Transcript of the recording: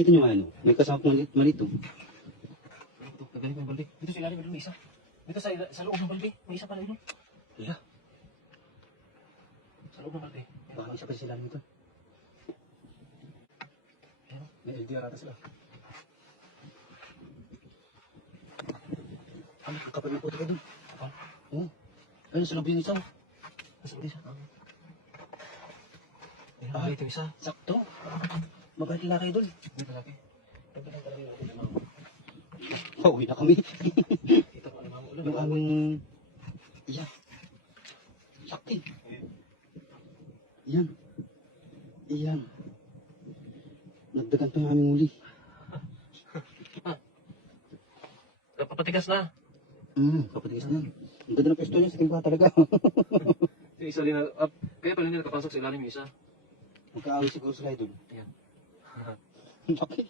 Kita nyo nga ano, may kasama pong malito. Ito, kagaling ko yung balde. Dito sa ilalim, may isa. Dito sa loob ng balde, may isa pala yun. Kaya, Sa loob ng balde. baka isa pa sila nito. Ayan. May LDR ata sila. Ano, kapag may puto ka doon. Apa? Oo. Ayun, sa loob yung isa. Nasa balde siya. Ayan, Ah. ito yung isa. Sakto. Mabalik lang kayo doon. Dito laki. Ito lang talaga yung ulo ng Pauwi na kami. Kita ko alam mo ulo. Yung aming... Iya. Sakti. Iyan. Iyan. Nagdagan pa yung aming huli. Papatigas na. Kapatigas na yan. Ang ganda ng pwesto niya sa timba talaga. Yung isa din na, kaya pala hindi nakapasok sa ilalim yung isa. Magkaaway siguro sila doon. Ayan. Laki.